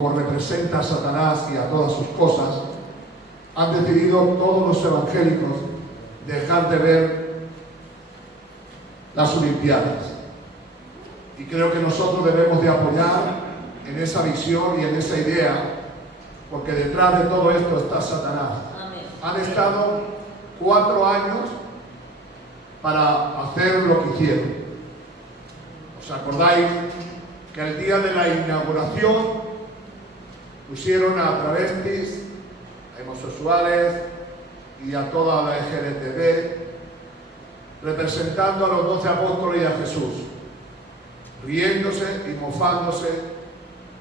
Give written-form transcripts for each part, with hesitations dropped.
como representa a Satanás y a todas sus cosas, han decidido todos los evangélicos dejar de ver las Olimpiadas. Y creo que nosotros debemos de apoyar en esa visión y en esa idea, porque detrás de todo esto está Satanás. Amén. Han estado 4 años para hacer lo que hicieron. ¿Os acordáis que el día de la inauguración pusieron a travestis, a homosexuales y a toda la LGTB, representando a los 12 apóstoles y a Jesús, riéndose y mofándose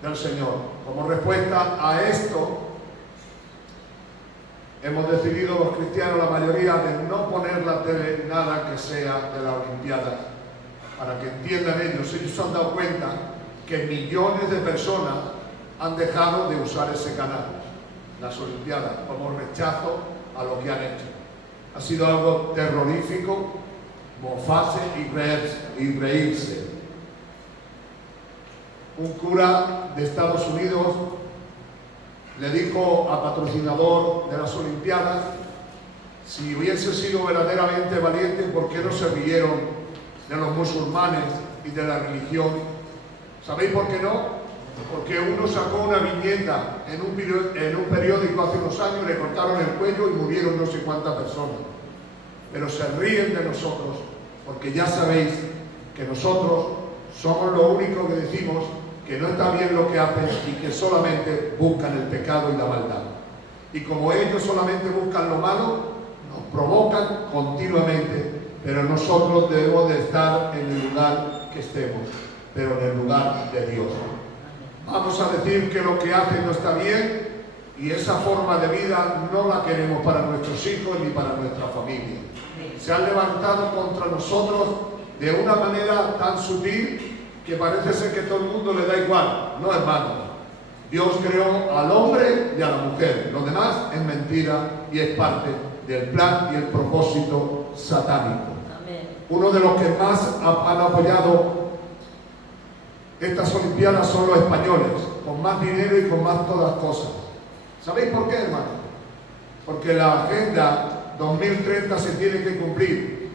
del Señor? Como respuesta a esto, hemos decidido los cristianos, la mayoría, de no poner la tele nada que sea de la Olimpiada, para que entiendan ellos. Ellos se han dado cuenta que millones de personas han dejado de usar ese canal, las Olimpiadas, como rechazo a lo que han hecho. Ha sido algo terrorífico, mofarse y reírse. Un cura de Estados Unidos le dijo al patrocinador de las Olimpiadas, si hubiese sido verdaderamente valiente, ¿por qué no se rieron de los musulmanes y de la religión? ¿Sabéis por qué no? Porque uno sacó una viñeta en un periódico hace unos años, le cortaron el cuello y murieron no sé cuántas personas. Pero se ríen de nosotros, porque ya sabéis que nosotros somos lo único que decimos que no está bien lo que hacen y que solamente buscan el pecado y la maldad. Y como ellos solamente buscan lo malo, nos provocan continuamente, pero nosotros debemos de estar en el lugar que estemos, pero en el lugar de Dios. Vamos a decir que lo que hacen no está bien y esa forma de vida no la queremos para nuestros hijos ni para nuestra familia. Se han levantado contra nosotros de una manera tan sutil que parece ser que todo el mundo le da igual. No, hermano. Dios creó al hombre y a la mujer. Lo demás es mentira y es parte del plan y el propósito satánico. Amén. Uno de los que más han apoyado estas Olimpiadas son los españoles, con más dinero y con más todas cosas. ¿Sabéis por qué, hermano? Porque la Agenda 2030 se tiene que cumplir.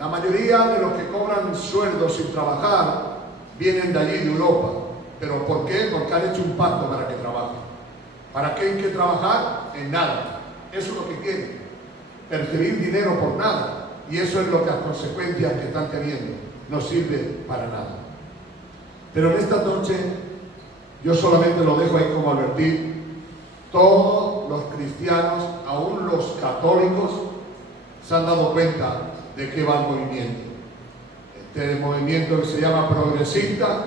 La mayoría de los que cobran sueldos sin trabajar vienen de allí, de Europa. ¿Pero por qué? Porque han hecho un pacto para que trabajen. ¿Para qué hay que trabajar? En nada. Eso es lo que quieren. Percibir dinero por nada. Y eso es lo que las consecuencias que están teniendo. No sirve para nada. Pero en esta noche, yo solamente lo dejo ahí como advertir, todos los cristianos, aún los católicos, se han dado cuenta de qué va el movimiento. Este movimiento que se llama progresista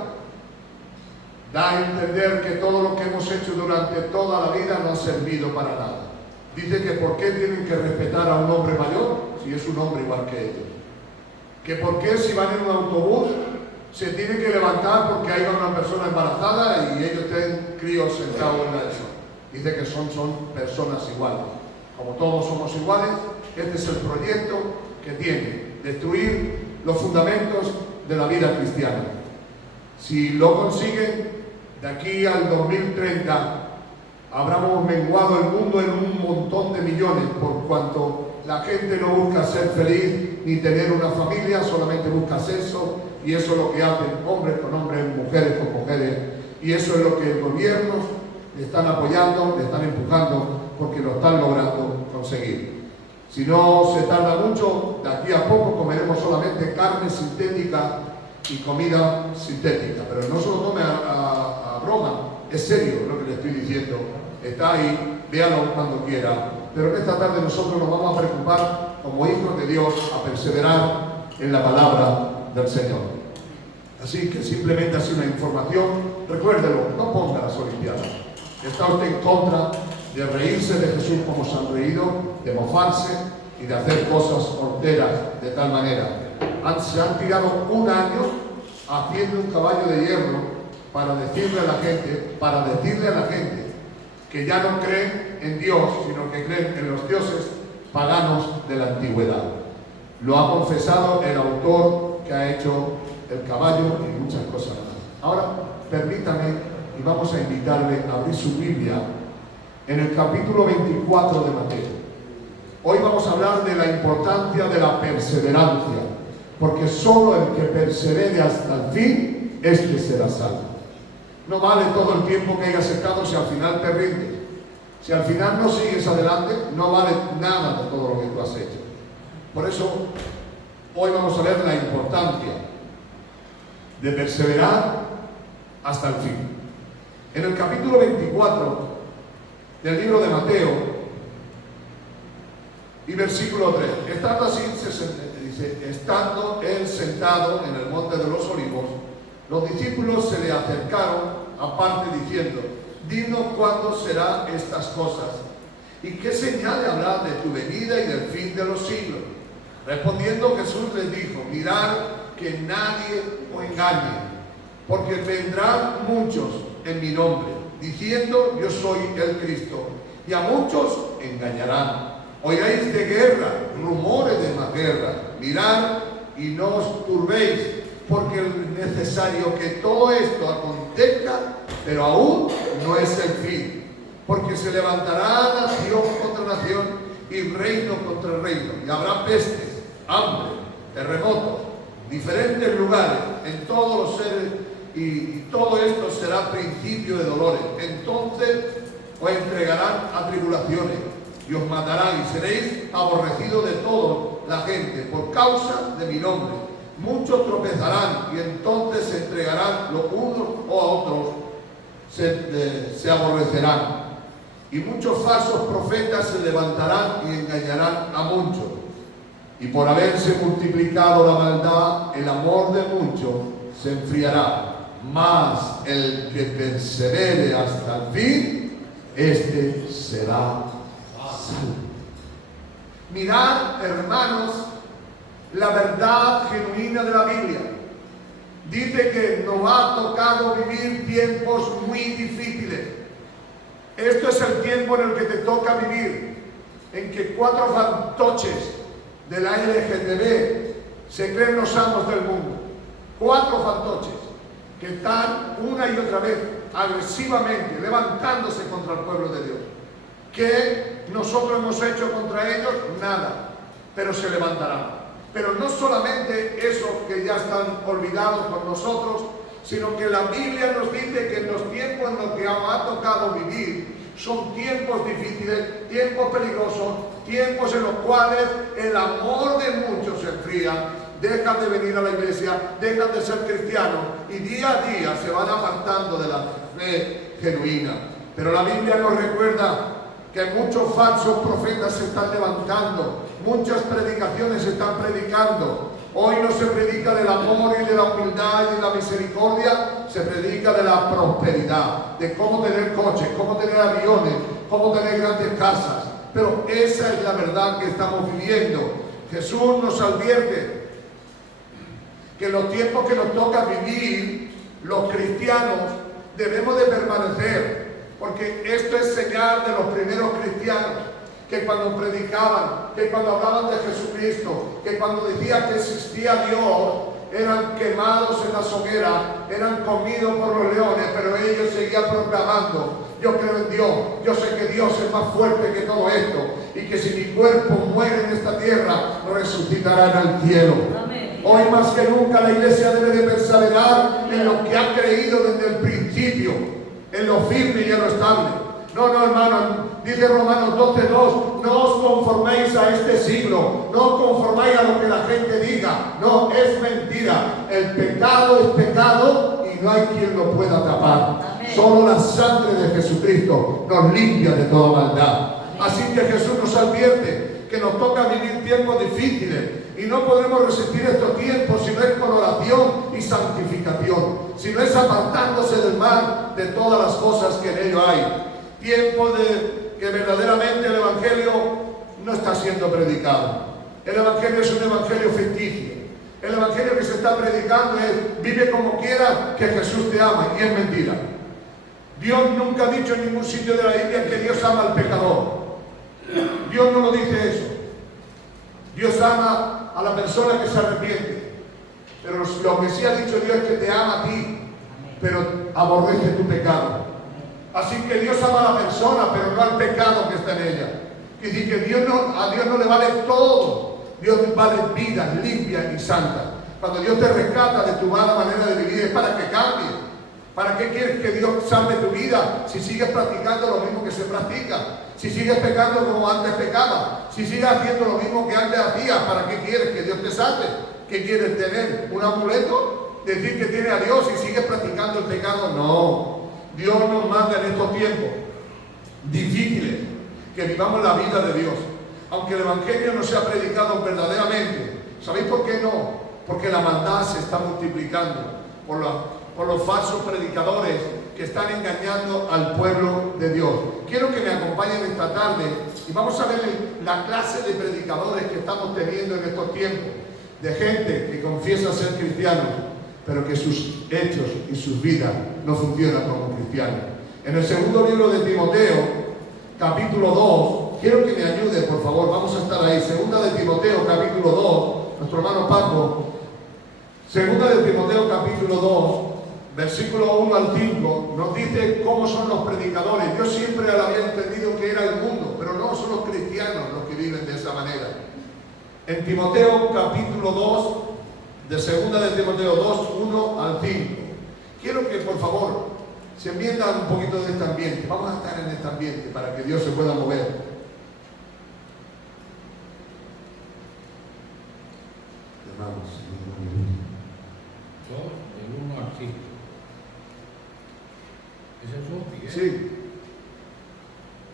da a entender que todo lo que hemos hecho durante toda la vida no ha servido para nada. Dice que por qué tienen que respetar a un hombre mayor si es un hombre igual que ellos. Que por qué si van en un autobús se tienen que levantar porque hay una persona embarazada y ellos tienen críos sentados en la eso. Dice que son personas iguales. Como todos somos iguales, este es el proyecto que tiene, destruir los fundamentos de la vida cristiana. Si lo consiguen, de aquí al 2030 habremos menguado el mundo en un montón de millones, por cuanto la gente no busca ser feliz ni tener una familia, solamente busca sexo, y eso es lo que hacen hombres con hombres, mujeres con mujeres, y eso es lo que el gobierno le están apoyando, le están empujando, porque lo están logrando conseguir. Si no se tarda mucho, de aquí a poco comeremos solamente carne sintética y comida sintética. Pero no se lo tome a broma, es serio lo que le estoy diciendo. Está ahí, véalo cuando quiera. Pero en esta tarde nosotros nos vamos a preocupar como hijos de Dios a perseverar en la palabra del Señor. Así que simplemente así una información. Recuérdelo, no ponga las Olimpiadas. Está usted en contra de reírse de Jesús como se han reído, de mofarse y de hacer cosas horteras de tal manera. Se han tirado un año haciendo un caballo de hierro para decirle a la gente que ya no creen en Dios, sino que creen en los dioses paganos de la antigüedad. Lo ha confesado el autor que ha hecho el caballo y muchas cosas más. Ahora, permítame y vamos a invitarle a abrir su Biblia en el capítulo 24 de Mateo. Hoy vamos a hablar de la importancia de la perseverancia, porque solo el que persevere hasta el fin, este será salvo. No vale todo el tiempo que hayas estado si al final te rindes. Si al final no sigues adelante, no vale nada de todo lo que tú has hecho. Por eso, hoy vamos a ver la importancia de perseverar hasta el fin. En el capítulo 24 del libro de Mateo y versículo 3, estando así, dice, estando él sentado en el monte de los olivos, los discípulos se le acercaron aparte diciendo, dinos cuándo serán estas cosas y qué señal habrá de tu venida y del fin de los siglos. Respondiendo Jesús les dijo, mirad que nadie os engañe, porque vendrán muchos en mi nombre, diciendo yo soy el Cristo, y a muchos engañarán. Oiréis de guerra, rumores de más guerra. Mirad y no os turbéis, porque es necesario que todo esto acontezca, pero aún no es el fin. Porque se levantará nación contra nación y reino contra reino, y habrá pestes, hambre, terremotos, diferentes lugares en todos los seres, y todo esto será principio de dolores. Entonces os entregarán a tribulaciones y os matarán y seréis aborrecidos de toda la gente por causa de mi nombre. Muchos tropezarán y entonces se entregarán los unos o a otros, se aborrecerán. Y muchos falsos profetas se levantarán y engañarán a muchos. Y por haberse multiplicado la maldad, el amor de muchos se enfriará. Mas el que persevere hasta el fin, este será salvo. Mirad, hermanos, la verdad genuina de la Biblia. Dice que nos ha tocado vivir tiempos muy difíciles. Esto es el tiempo en el que te toca vivir, en que 4 fantoches de la LGTB se creen los amos del mundo. 4 fantoches que están una y otra vez agresivamente levantándose contra el pueblo de Dios. ¿Qué nosotros hemos hecho contra ellos? Nada, pero se levantarán. Pero no solamente esos que ya están olvidados por nosotros, sino que la Biblia nos dice que en los tiempos en los que nos ha tocado vivir son tiempos difíciles, tiempos peligrosos, tiempos en los cuales el amor de muchos se enfría, dejan de venir a la iglesia, dejan de ser cristianos y día a día se van apartando de la fe genuina. Pero la Biblia nos recuerda que muchos falsos profetas se están levantando, muchas predicaciones se están predicando. Hoy no se predica del amor y de la humildad y de la misericordia, se predica de la prosperidad, de cómo tener coches, cómo tener aviones, cómo tener grandes casas. Pero esa es la verdad que estamos viviendo. Jesús nos advierte que en los tiempos que nos toca vivir, los cristianos debemos de permanecer, porque esto es señal de los primeros cristianos, que cuando predicaban, que cuando hablaban de Jesucristo, que cuando decían que existía Dios, eran quemados en la hoguera, eran comidos por los leones, pero ellos seguían proclamando, yo creo en Dios, yo sé que Dios es más fuerte que todo esto, y que si mi cuerpo muere en esta tierra, resucitará en el cielo. Amén. Hoy más que nunca la iglesia debe de perseverar en lo que ha creído desde el principio, en lo firme y en lo estable. No, hermano, dice Romanos 12:2, no os conforméis a este siglo, no os conforméis a lo que la gente diga, no, es mentira. El pecado es pecado y no hay quien lo pueda tapar. Amén. Solo la sangre de Jesucristo nos limpia de toda maldad. Amén. Así que Jesús nos advierte que nos toca vivir tiempos difíciles y no podremos resistir estos tiempos si no es con oración y santificación, si no es apartándose del mal, de todas las cosas que en ello hay. Tiempo de que verdaderamente el Evangelio no está siendo predicado. El Evangelio es un Evangelio ficticio. El Evangelio que se está predicando es vive como quieras, que Jesús te ama, y es mentira. Dios nunca ha dicho en ningún sitio de la Biblia que Dios ama al pecador. Dios no lo dice eso. Dios ama a la persona que se arrepiente. Pero lo que sí ha dicho Dios es que te ama a ti. pero aborrece tu pecado. Así que Dios ama a la persona, pero no al pecado que está en ella. Es decir, que a Dios no le vale todo. Dios vale vida limpia y santa. Cuando Dios te rescata de tu mala manera de vivir es para que cambie. ¿Para qué quieres que Dios salve tu vida si sigues practicando lo mismo que se practica? Si sigues pecando como antes pecaba, si sigues haciendo lo mismo que antes hacías, ¿para qué quieres que Dios te salve? ¿Qué quieres tener? ¿Un amuleto? ¿Decir que tiene a Dios y sigues practicando el pecado? No. Dios nos manda en estos tiempos difíciles que vivamos la vida de Dios. Aunque el Evangelio no sea predicado verdaderamente. ¿Sabéis por qué no? Porque la maldad se está multiplicando por los falsos predicadores que están engañando al pueblo de Dios. Quiero que me acompañen esta tarde y vamos a ver la clase de predicadores que estamos teniendo en estos tiempos, de gente que confiesa ser cristianos, pero que sus hechos y sus vidas no funcionan como cristianos. En el segundo libro de Timoteo, capítulo 2, quiero que me ayude, por favor, vamos a estar ahí. Segunda de Timoteo, capítulo 2, nuestro hermano Paco. Segunda de Timoteo, capítulo 2, versículo 1 al 5, nos dice cómo son los predicadores. Yo siempre había entendido que era el mundo, pero no, son los cristianos los que viven de esa manera. En Timoteo, capítulo 2, de segunda de Timoteo 2, 1 al 5. Quiero que, por favor, se entiendan un poquito de este ambiente. Vamos a estar en este ambiente para que Dios se pueda mover. Hermanos, del 1 al 5. ¿Es eso? Miguel? sí.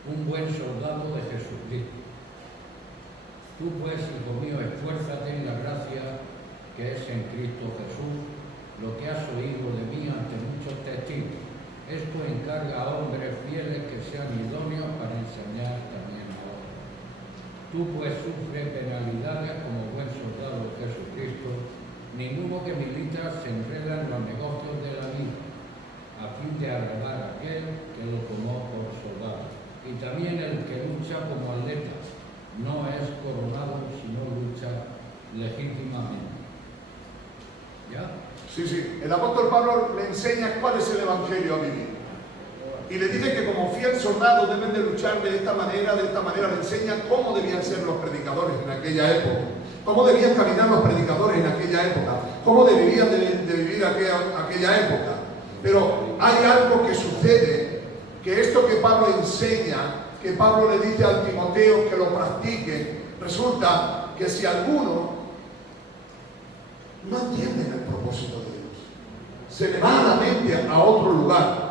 Un buen soldado de Jesucristo. Tú pues, hijo mío, esfuérzate en la gracia que es en Cristo Jesús, lo que has oído de mí ante muchos testigos. Esto encarga a hombres fieles que sean idóneos para enseñar también a otros. Tú pues sufres penalidades como buen soldado de Jesucristo. Ninguno que milita se enreda en los negocios de la vida, a fin de agradar a aquel que lo tomó por soldado. Y también el que lucha como atleta no es coronado, sino lucha legítimamente. ¿Ya? Sí, sí. El apóstol Pablo le enseña cuál es el evangelio a vivir. Y le dice que como fiel soldado deben de luchar de esta manera. Le enseña cómo debían ser los predicadores en aquella época. Cómo debían caminar los predicadores en aquella época. Cómo debían de vivir aquella época. Pero hay algo que sucede, que esto que Pablo enseña, que Pablo le dice al Timoteo que lo practique, resulta que si alguno no entiende el propósito de Dios, se le va a la mente a otro lugar.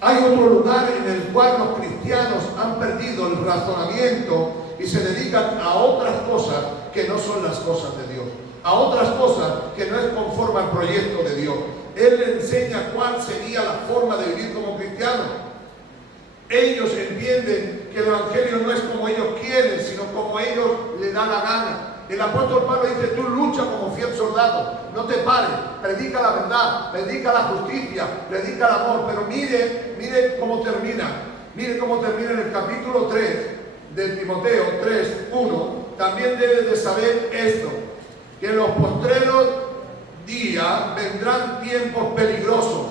Hay otro lugar en el cual los cristianos han perdido el razonamiento y se dedican a otras cosas que no son las cosas de Dios, a otras cosas que no es conforme al proyecto de Dios. Él le enseña cuál sería la forma de vivir como cristiano. Ellos entienden que el evangelio no es como ellos quieren, sino como ellos le dan la gana. El apóstol Pablo dice: tú lucha como fiel soldado, no te pares, predica la verdad, predica la justicia, predica el amor. Pero mire cómo termina. Mire cómo termina en el capítulo 3 de Timoteo 3, 1. También debes de saber esto, que en los postreros días vendrán tiempos peligrosos,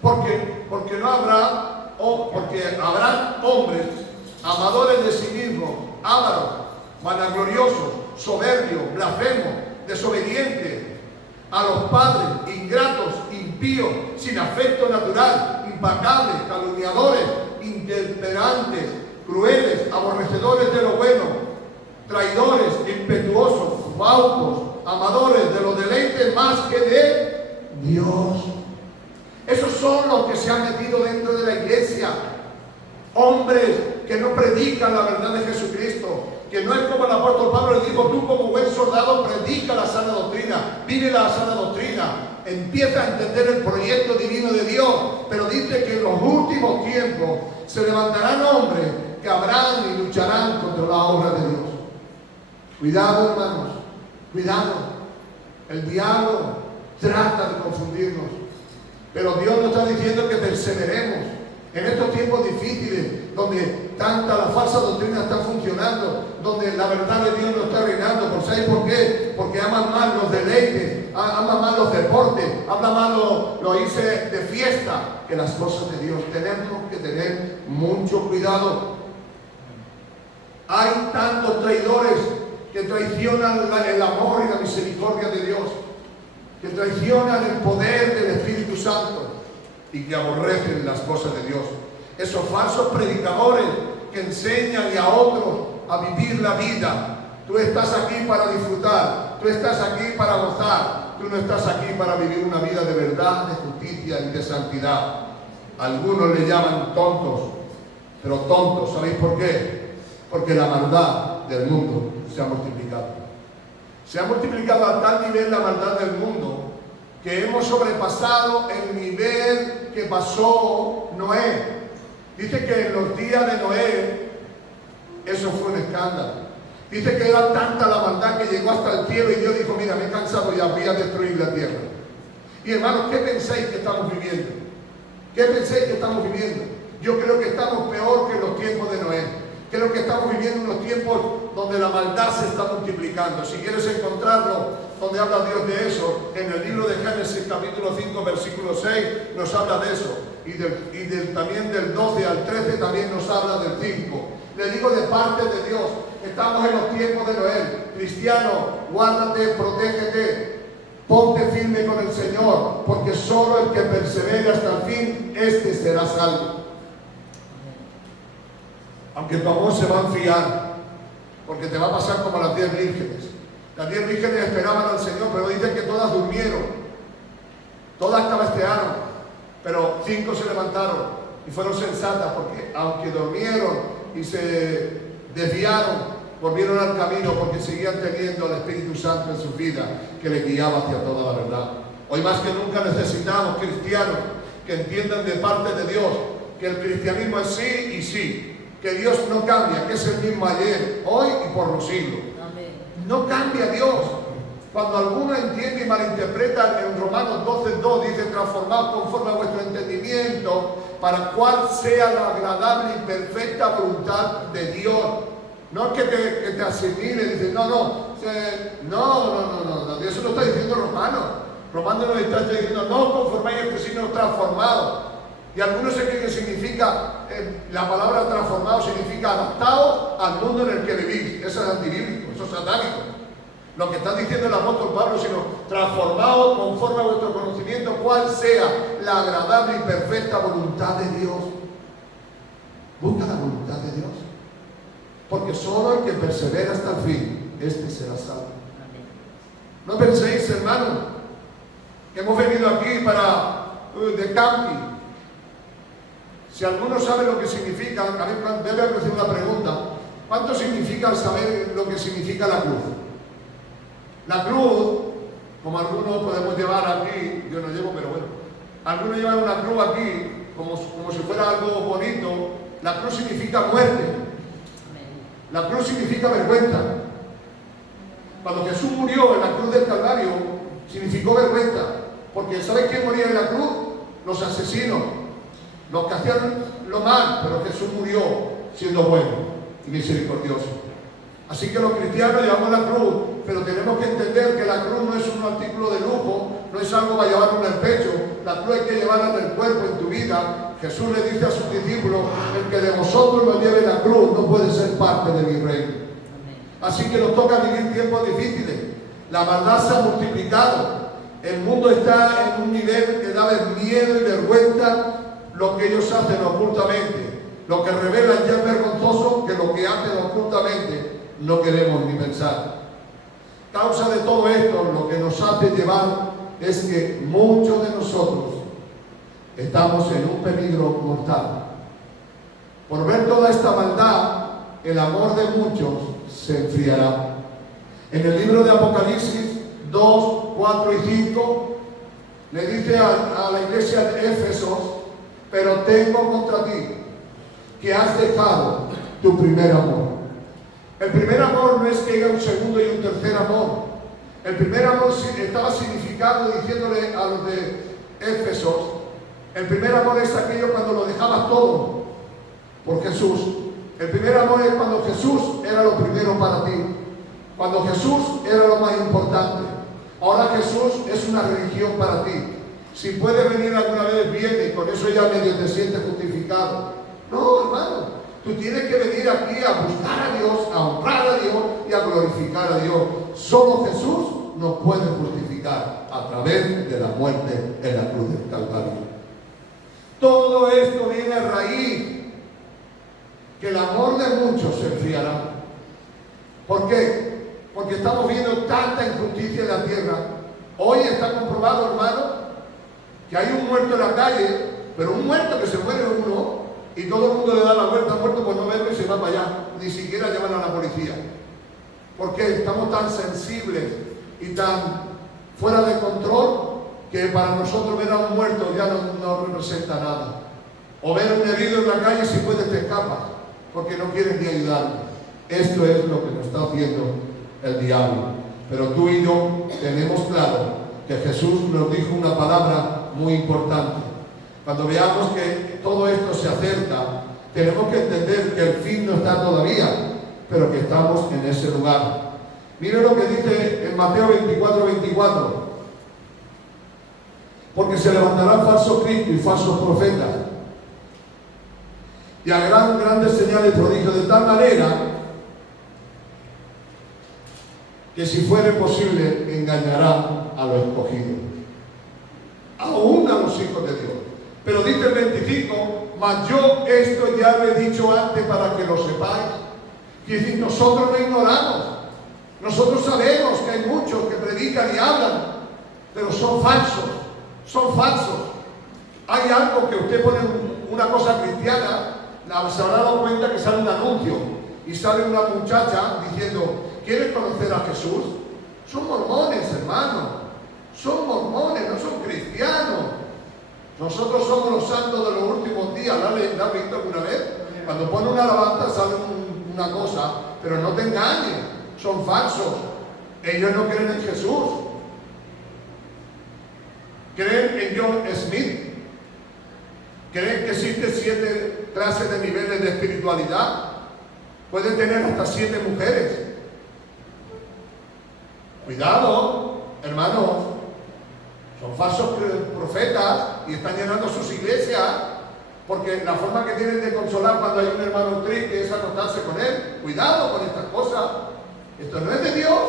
porque habrán hombres amadores de sí mismos, ávaros, vanagloriosos, soberbios, blasfemos, desobedientes a los padres, ingratos, impíos, sin afecto natural, implacables, calumniadores, intemperantes, crueles, aborrecedores de lo bueno, traidores, impetuosos, fautos, amadores de los deleites más que de Dios. Esos son los que se han metido dentro de la iglesia. Hombres que no predican la verdad de Jesucristo, que no es como el apóstol Pablo le dijo: tú como buen soldado predica la sana doctrina, vive la sana doctrina, empieza a entender el proyecto divino de Dios. Pero dice que en los últimos tiempos se levantarán hombres que habrán y lucharán contra la obra de Dios. Cuidado, hermanos, cuidado. El diablo trata de confundirnos, pero Dios nos está diciendo que perseveremos En estos tiempos difíciles, donde la falsa doctrina está funcionando, donde la verdad de Dios no está reinando, ¿sabéis por qué? Porque aman más los deleites, aman más los deportes, aman más los irse de fiesta que las cosas de Dios. Tenemos que tener mucho cuidado. Hay tantos traidores que traicionan el amor y la misericordia de Dios, que traicionan el poder del Espíritu Santo y que aborrecen las cosas de Dios. Esos falsos predicadores que enseñan a otros a vivir la vida. Tú estás aquí para disfrutar, tú estás aquí para gozar, tú no estás aquí para vivir una vida de verdad, de justicia y de santidad. Algunos le llaman tontos, pero tontos, ¿sabéis por qué? Porque la maldad del mundo se ha multiplicado. Se ha multiplicado a tal nivel la maldad del mundo que hemos sobrepasado el nivel que pasó Noé. Dice que en los días de Noé eso fue un escándalo. Dice que era tanta la maldad que llegó hasta el cielo y Dios dijo: mira, me he cansado ya, voy a destruir la tierra. Y hermanos, ¿qué pensáis que estamos viviendo? ¿Qué pensáis que estamos viviendo? Yo creo que estamos peor que en los tiempos de Noé. Creo que estamos viviendo unos tiempos donde la maldad se está multiplicando. Si quieres encontrarlo, donde habla Dios de eso, en el libro de Génesis capítulo 5 versículo 6 nos habla de eso. Y también del 12 al 13 también nos habla del 5. Le digo de parte de Dios, estamos en los tiempos de Noé. Cristiano, guárdate, protégete, ponte firme con el Señor, porque solo el que persevere hasta el fin, este será salvo. Aunque tu amor se va a enfriar, porque te va a pasar como las 10 vírgenes. Las 10 vírgenes esperaban al Señor, pero dicen que todas durmieron, todas cabecearon, pero 5 se levantaron y fueron sensatas, porque aunque durmieron y se desviaron, volvieron al camino, porque seguían teniendo al Espíritu Santo en su vida, que les guiaba hacia toda la verdad. Hoy más que nunca necesitamos cristianos que entiendan de parte de Dios que el cristianismo es sí y sí, que Dios no cambia, que es el mismo ayer, hoy y por los siglos. Amén. No cambia Dios. Cuando alguno entiende y malinterpreta, en Romanos 12:2 dice: transformados conforme a vuestro entendimiento, para cuál sea la agradable y perfecta voluntad de Dios. No es que te asimile, dice, no, eso lo está diciendo Romanos. Romanos nos está diciendo: no conformáis a este, sino transformados. Y algunos se creen que significa, la palabra transformado significa adaptados al mundo en el que vivís. Eso es antibíblico, eso es satánico. Lo que está diciendo el apóstol Pablo, sino transformados conforme a vuestro conocimiento, cuál sea la agradable y perfecta voluntad de Dios. Busca la voluntad de Dios, porque solo el que persevera hasta el fin, este será salvo. No penséis, hermanos, que hemos venido aquí de camping. Si alguno sabe lo que significa, a ver, debe haber una pregunta: ¿cuánto significa saber lo que significa la cruz? La cruz, como algunos podemos llevar aquí, yo no llevo, pero bueno, algunos llevan una cruz aquí como si fuera algo bonito. La cruz significa muerte. La cruz significa vergüenza. Cuando Jesús murió en la cruz del Calvario, significó vergüenza, porque ¿sabes quién moría en la cruz? Los asesinos, los que hacían lo mal, pero Jesús murió siendo bueno y misericordioso. Así que los cristianos llevamos la cruz, pero tenemos que entender que la cruz no es un artículo de lujo, no es algo para llevarlo en el pecho. La cruz hay que llevarla en el cuerpo, en tu vida. Jesús le dice a sus discípulos: el que de vosotros no lleve la cruz no puede ser parte de mi reino. Así que nos toca vivir tiempos difíciles. La maldad se ha multiplicado. El mundo está en un nivel que da miedo y vergüenza lo que ellos hacen ocultamente. Lo que revelan ya es vergonzoso, que lo que hacen ocultamente no queremos ni pensar. Causa de todo esto, lo que nos hace llevar es que muchos de nosotros estamos en un peligro mortal. Por ver toda esta maldad, el amor de muchos se enfriará. En el libro de Apocalipsis 2, 4 y 5 le dice a la iglesia de Éfesos: pero tengo contra ti que has dejado tu primer amor. El primer amor no es que haya un segundo y un tercer amor. El primer amor estaba significando, diciéndole a los de Éfesos: El primer amor es aquello cuando lo dejabas todo por Jesús. El primer amor es cuando Jesús era lo primero para ti. Cuando Jesús era lo más importante. Ahora Jesús es una religión para ti. Si puedes venir alguna vez, viene, y con eso ya medio te sientes justificado. No, hermano. Tú tienes que venir aquí a buscar a Dios, a honrar a Dios y a glorificar a Dios. Solo Jesús nos puede justificar a través de la muerte en la cruz del Calvario. Todo esto viene a raíz que el amor de muchos se enfriará. ¿Por qué? Porque estamos viendo tanta injusticia en la tierra. Hoy está comprobado, hermano, que hay un muerto en la calle, pero un muerto que se muere uno y todo el mundo le da la vuelta al muerto por no verlo y se va para allá. Ni siquiera llevan a la policía. ¿Por qué? Estamos tan sensibles y tan fuera de control que para nosotros ver a un muerto ya no representa nada. O ver a un herido en la calle, si puedes te escapas, porque no quieres ni ayudarlo. Esto es lo que nos está haciendo el diablo. Pero tú y yo tenemos claro que Jesús nos dijo una palabra muy importante. Cuando veamos que todo esto se acerca, tenemos que entender que el fin no está todavía, pero que estamos en ese lugar. Mire lo que dice en Mateo 24:24. Porque se levantarán falsos cristos y falsos profetas, y harán grandes señales y prodigios, de tal manera que si fuere posible engañarán a los escogidos, aún a los hijos de Dios. Pero dice el 25, mas yo esto ya lo he dicho antes para que lo sepáis. Y es decir, nosotros no ignoramos. Nosotros sabemos que hay muchos que predican y hablan, pero son falsos. Son falsos. Hay algo que usted pone una cosa cristiana, se habrá dado cuenta que sale un anuncio y sale una muchacha diciendo, ¿quieres conocer a Jesús? Son mormones, hermano. Son mormones, no son cristianos. Nosotros somos los santos de los últimos días. ¿La has visto alguna vez? Cuando pone una alabanza sale una cosa, pero no te engañes, son falsos. Ellos no creen en Jesús. Creen en John Smith. Creen que existen 7 clases de niveles de espiritualidad. Pueden tener hasta 7 mujeres. Cuidado, hermanos. Son falsos profetas y están llenando sus iglesias, porque la forma que tienen de consolar cuando hay un hermano triste es acostarse con él. Cuidado con estas cosas. Esto no es de Dios,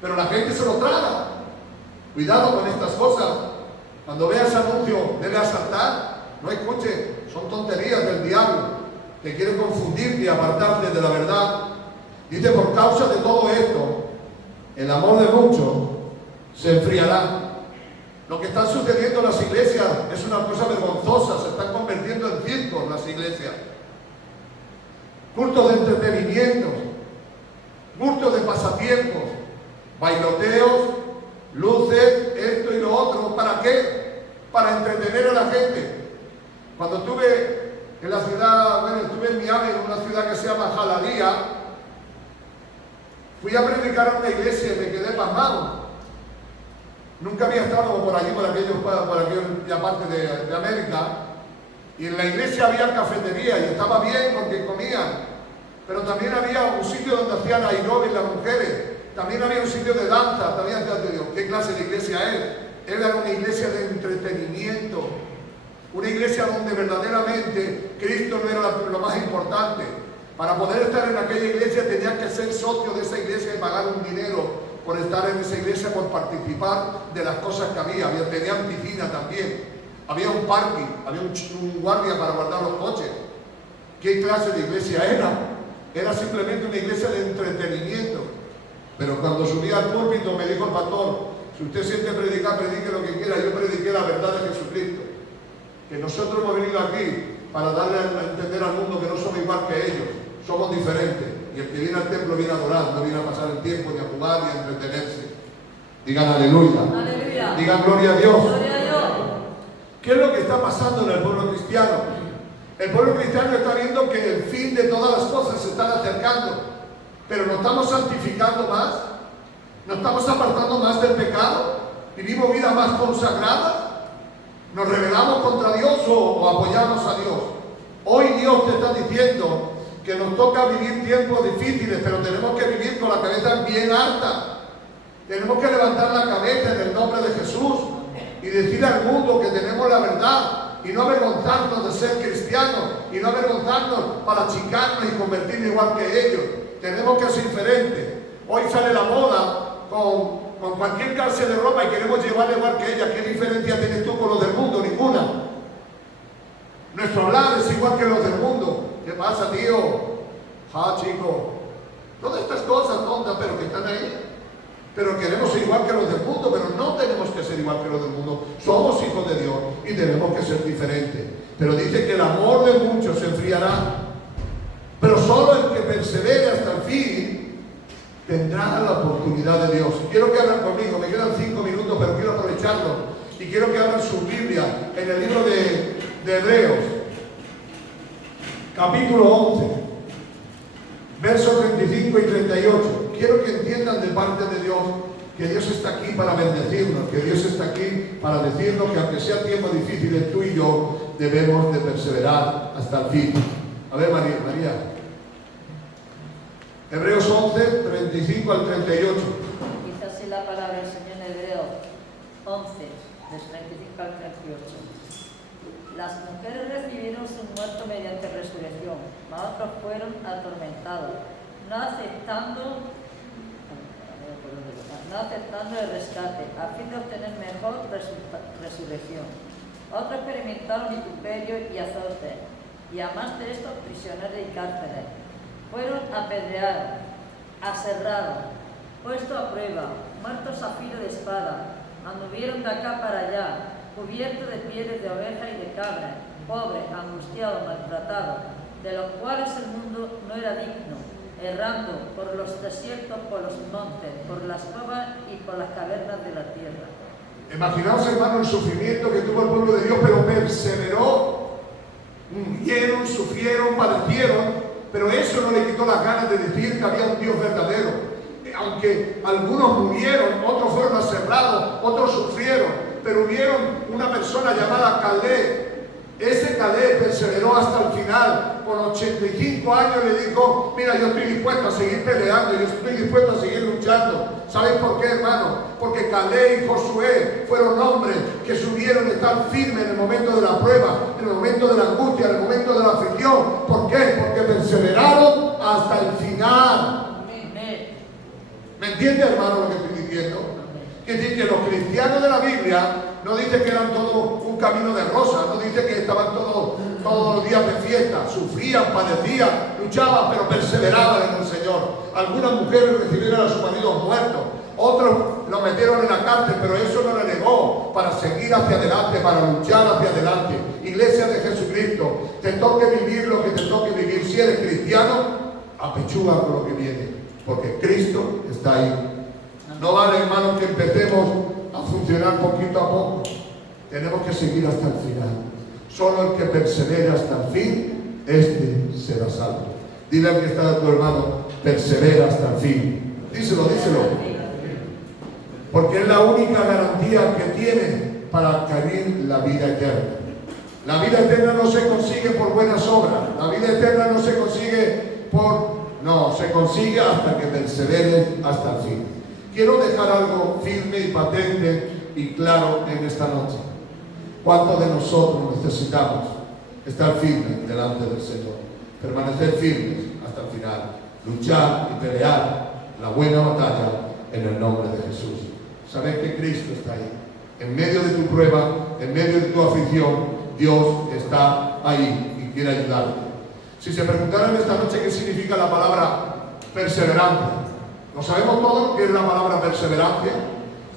pero la gente se lo traga. Cuidado con estas cosas. Cuando veas anuncio, debe asaltar. No escuche, son tonterías del diablo que quiere confundirte y apartarte de la verdad. Dice, por causa de todo esto, el amor de muchos se enfriará. Lo que está sucediendo en las iglesias es una cosa vergonzosa. Se están convirtiendo en circos las iglesias. Cultos de entretenimiento, cultos de pasatiempos, bailoteos, luces, esto y lo otro. ¿Para qué? Para entretener a la gente. Cuando estuve en la ciudad, estuve en Miami, en una ciudad que se llama Jalalía, fui a predicar a una iglesia y me quedé pasmado. Nunca había estado por allí, por aquella parte de América, y en la iglesia había cafetería y estaba bien porque comían, pero también había un sitio donde hacían aeróbic las mujeres, también había un sitio de danza, también digo, ¿qué clase de iglesia es? Era una iglesia de entretenimiento, una iglesia donde verdaderamente Cristo no era lo más importante. Para poder estar en aquella iglesia tenías que ser socio de esa iglesia y pagar un dinero por estar en esa iglesia, por participar de las cosas que había. Tenían piscina también, había un parking, había un guardia para guardar los coches. ¿Qué clase de iglesia era? Era simplemente una iglesia de entretenimiento. Pero cuando subí al púlpito me dijo el pastor, si usted siente predicar, predique lo que quiera. Yo prediqué la verdad de Jesucristo, que nosotros hemos venido aquí para darle a entender al mundo que no somos igual que ellos, somos diferentes. Y el que viene al templo viene a adorar, no viene a pasar el tiempo, ni a jugar, ni a entretenerse. Digan aleluya. Aleluya. Digan gloria a Dios. Gloria a Dios. ¿Qué es lo que está pasando en el pueblo cristiano? El pueblo cristiano está viendo que el fin de todas las cosas se está acercando, pero nos estamos santificando más, nos estamos apartando más del pecado, vivimos vidas más consagradas. ¿Nos rebelamos contra Dios o apoyamos a Dios? Hoy Dios te está diciendo que nos toca vivir tiempos difíciles, pero tenemos que vivir con la cabeza bien alta. Tenemos que levantar la cabeza en el nombre de Jesús y decir al mundo que tenemos la verdad y no avergonzarnos de ser cristianos y no avergonzarnos para achicarnos y convertirnos igual que ellos. Tenemos que ser diferentes. Hoy sale la moda con cualquier clase de ropa y queremos llevarla igual que ella. ¿Qué diferencia tienes tú con los del mundo? Ninguna. Nuestro hablar es igual que los del mundo. ¿Qué pasa, tío? Chico. Todas estas cosas tontas, pero que están ahí. Pero queremos ser igual que los del mundo, pero no tenemos que ser igual que los del mundo. Somos hijos de Dios y tenemos que ser diferentes. Pero dice que el amor de muchos se enfriará. Pero solo el que persevere hasta el fin tendrá la oportunidad de Dios. Quiero que hablen conmigo, me quedan 5 minutos, pero quiero aprovecharlo. Y quiero que abran su Biblia en el libro de Hebreos, capítulo 11, versos 35 y 38. Quiero que entiendan de parte de Dios que Dios está aquí para bendecirnos, que Dios está aquí para decirnos que aunque sean tiempos difíciles, tú y yo debemos de perseverar hasta el fin. A ver, María. Hebreos 11, 35 al 38. Dice así la palabra del Señor en Hebreos 11, del 35 al 38. Las mujeres recibieron su muerto mediante resurrección, mas otros fueron atormentados, no aceptando el rescate, a fin de obtener mejor resurrección. Otros experimentaron vituperio y azotes, y además de estos, prisioneros y cárceles. Fueron apedreados, aserrados, puestos a prueba, muertos a filo de espada, anduvieron de acá para allá, cubiertos de pieles de oveja y de cabra, pobres, angustiados, maltratados, de los cuales el mundo no era digno, errando por los desiertos, por los montes, por las cuevas y por las cavernas de la tierra. Imaginaos, hermano, el sufrimiento que tuvo el pueblo de Dios, pero perseveró, murieron, sufrieron, padecieron, pero eso no le quitó las ganas de decir que había un Dios verdadero. Aunque algunos murieron, otros fueron aserrados, otros sufrieron, pero hubieron una persona llamada Caleb. Ese Caleb perseveró hasta el final. Con 85 años le dijo: mira, yo estoy dispuesto a seguir peleando, yo estoy dispuesto a seguir luchando. ¿Sabes por qué, hermano? Porque Caleb y Josué fueron hombres que supieron estar firmes en el momento de la prueba, en el momento de la angustia, en el momento de la aflicción. ¿Por qué? Porque perseveraron hasta el final. ¿Me entiende, hermano, lo que estoy diciendo? Es decir, que los cristianos de la Biblia no dice que eran todos un camino de rosas, no dice que estaban todos los días de fiesta, sufrían, padecían, luchaban, pero perseveraban en el Señor. Algunas mujeres recibieron a sus maridos muertos, otros los metieron en la cárcel, pero eso no le negó para seguir hacia adelante, para luchar hacia adelante. Iglesia de Jesucristo, te toque vivir lo que te toque vivir. Si eres cristiano, apechuga con lo que viene, porque Cristo está ahí. No vale, hermano, que empecemos a funcionar poquito a poco. Tenemos que seguir hasta el final. Solo el que persevere hasta el fin, este será salvo. Dile al que está a tu hermano: persevera hasta el fin. Díselo. Porque es la única garantía que tiene para adquirir la vida eterna. La vida eterna no se consigue por buenas obras. La vida eterna no se consigue se consigue hasta que perseveres hasta el fin. Quiero dejar algo firme y patente y claro en esta noche. ¿Cuántos de nosotros necesitamos estar firmes delante del Señor? Permanecer firmes hasta el final. Luchar y pelear la buena batalla en el nombre de Jesús. Saber que Cristo está ahí. En medio de tu prueba, en medio de tu aflicción, Dios está ahí y quiere ayudarte. Si se preguntaran esta noche qué significa la palabra perseverancia, ¿lo sabemos todos qué es la palabra perseverancia?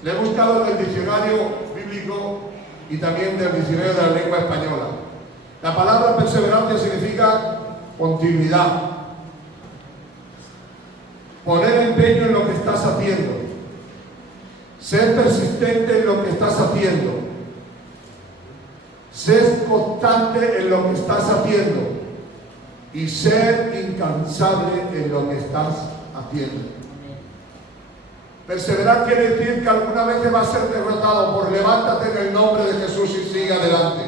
Le he buscado en el diccionario bíblico y también del diccionario de la lengua española. La palabra perseverancia significa continuidad, poner empeño en lo que estás haciendo, ser persistente en lo que estás haciendo, ser constante en lo que estás haciendo y ser incansable en lo que estás haciendo. Perseverar quiere decir que alguna vez va a ser derrotado. Por levántate en el nombre de Jesús y siga adelante.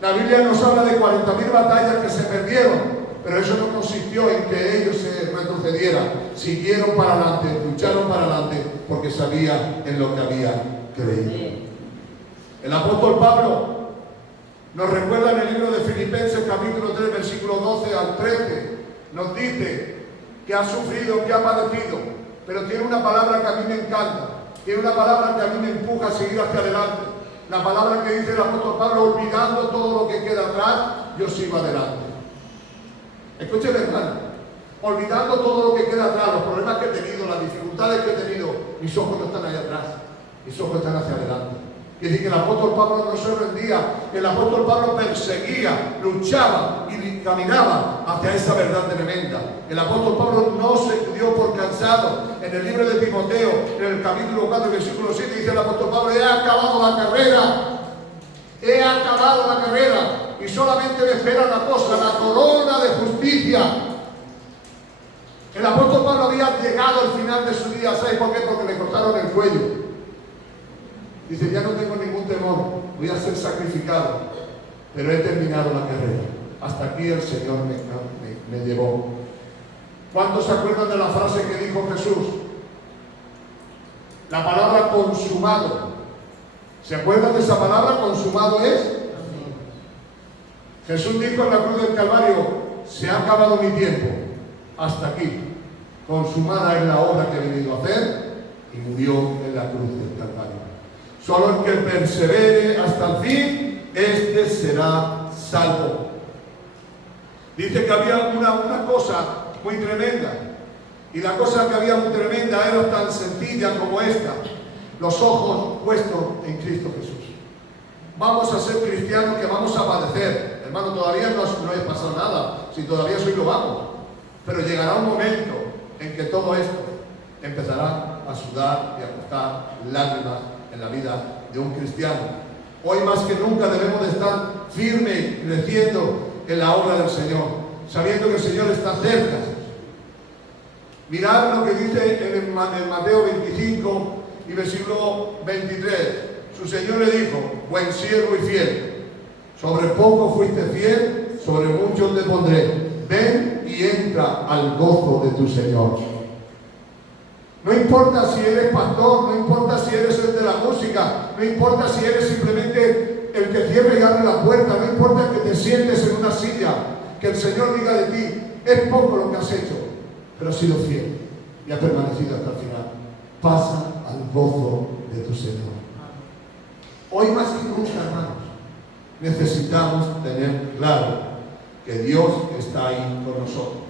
La Biblia nos habla de 40.000 batallas que se perdieron, pero eso no consistió en que ellos se retrocedieran. Siguieron para adelante, lucharon para adelante, porque sabían en lo que habían creído. El apóstol Pablo nos recuerda en el libro de Filipenses capítulo 3, versículo 12 al 13. Nos dice que ha sufrido, que ha padecido, pero tiene una palabra que a mí me encanta, tiene una palabra que a mí me empuja a seguir hacia adelante. La palabra que dice el apóstol Pablo: olvidando todo lo que queda atrás, yo sigo adelante. Escúcheme, hermano, olvidando todo lo que queda atrás, los problemas que he tenido, las dificultades que he tenido, mis ojos no están ahí atrás, mis ojos están hacia adelante. Quiere decir que el apóstol Pablo no se rendía, el apóstol Pablo perseguía, luchaba y caminaba hacia esa verdad tremenda. El apóstol Pablo no se dio por cansado. En el libro de Timoteo, en el capítulo 4, versículo 7, dice el apóstol Pablo: he acabado la carrera, y solamente me espera una cosa, la corona de justicia. El apóstol Pablo había llegado al final de su día. ¿Sabes por qué? Porque le cortaron el cuello. Dice: ya no tengo ningún temor, voy a ser sacrificado, pero he terminado la carrera. Hasta aquí el Señor me llevó. ¿Cuántos se acuerdan de la frase que dijo Jesús? La palabra consumado. ¿Se acuerdan de esa palabra? Consumado es. Jesús dijo en la cruz del Calvario: se ha acabado mi tiempo, hasta aquí. Consumada es la obra que he venido a hacer, y murió en la cruz del Calvario. Solo el que persevere hasta el fin, este será salvo. Dice que había una cosa muy tremenda, y la cosa que había muy tremenda era tan sencilla como esta: los ojos puestos en Cristo Jesús. Vamos a ser cristianos que vamos a padecer. Hermano, todavía no he pasado nada, si todavía soy lo vamos, pero llegará un momento en que todo esto empezará a sudar y a costar lágrimas en la vida de un cristiano. Hoy más que nunca debemos de estar firmes, creciendo en la obra del Señor, sabiendo que el Señor está cerca. Mirad lo que dice en Mateo 25 y versículo 23. Su Señor le dijo: buen siervo y fiel, sobre poco fuiste fiel, sobre mucho te pondré. Ven y entra al gozo de tu Señor. No importa si eres pastor, no importa si eres el de la música, no importa si eres simplemente el que cierre y abre la puerta, no importa que te sientes en una silla, que el Señor diga de ti: es poco lo que has hecho, pero has sido fiel y has permanecido hasta el final. Pasa al gozo de tu Señor. Hoy más que nunca, hermanos, necesitamos tener claro que Dios está ahí con nosotros.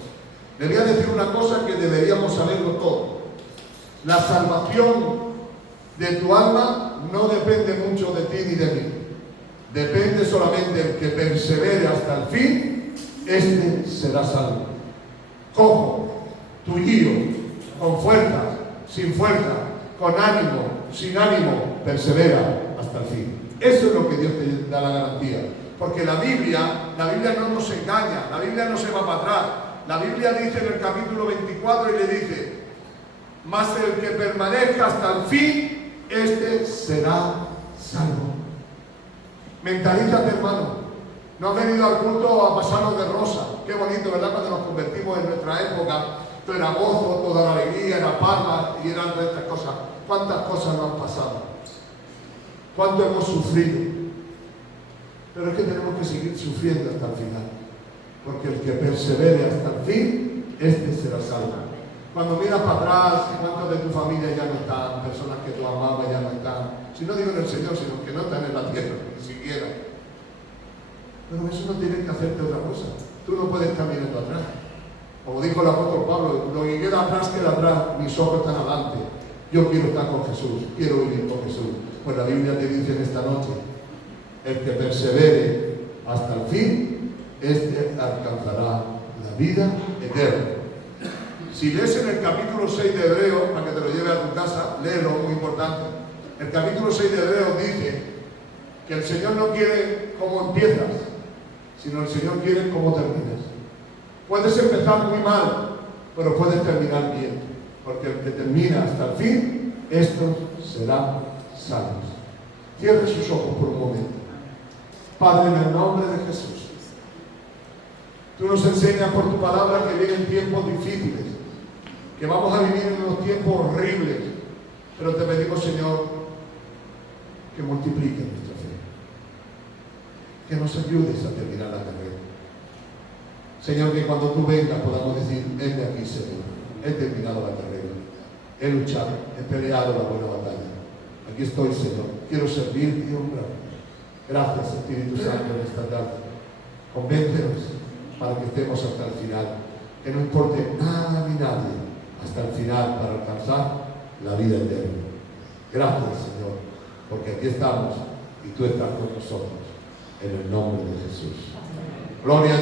Le voy a decir una cosa que deberíamos saberlo todo. La salvación de tu alma no depende mucho de ti ni de mí. Depende solamente del que persevere hasta el fin, este será salvo. Cojo, tullío, con fuerza, sin fuerza, con ánimo, sin ánimo, persevera hasta el fin. Eso es lo que Dios te da la garantía. Porque la Biblia no nos engaña, la Biblia no se va para atrás. La Biblia dice en el capítulo 24 y le dice: mas el que permanezca hasta el fin, este será salvo. Mentalízate, hermano. No has venido al culto a pasarnos de rosa. Qué bonito, ¿verdad? Cuando nos convertimos en nuestra época, todo era gozo, toda la alegría, era palmas y eran todas estas cosas. ¿Cuántas cosas nos han pasado? ¿Cuánto hemos sufrido? Pero es que tenemos que seguir sufriendo hasta el final. Porque el que persevere hasta el fin, este será salvo. Cuando miras para atrás, cuántos de tu familia ya no están, personas que tú amabas ya no están. Si no digo en el Señor, sino que no están en la tierra, ni siquiera. Pero eso no tiene que hacerte otra cosa. Tú no puedes estar mirando atrás. Como dijo el apóstol Pablo: lo que queda atrás, mis ojos están adelante. Yo quiero estar con Jesús, quiero vivir con Jesús. Pues la Biblia te dice en esta noche: el que persevere hasta el fin, este alcanzará la vida eterna. Si lees en el capítulo 6 de Hebreos, para que te lo lleve a tu casa, léelo, muy importante. El capítulo 6 de Hebreos dice que el Señor no quiere cómo empiezas, sino el Señor quiere cómo terminas. Puedes empezar muy mal, pero puedes terminar bien, porque el que termina hasta el fin, estos serán salvos. Cierre sus ojos por un momento. Padre, en el nombre de Jesús, tú nos enseñas por tu palabra que vienen tiempos difíciles, que vamos a vivir en unos tiempos horribles, pero te pedimos, Señor, que multipliques nuestra fe, que nos ayudes a terminar la carrera. Señor, que cuando tú vengas podamos decir: heme aquí, Señor, he terminado la carrera, he luchado, he peleado la buena batalla. Aquí estoy, Señor, quiero servirte y honrarte. Gracias, Espíritu Santo, en esta tarde. Convéncenos para que estemos hasta el final, que no importe nada ni nadie hasta el final para alcanzar la vida eterna. Gracias, Señor, porque aquí estamos y tú estás con nosotros, en el nombre de Jesús. Gloria a Dios.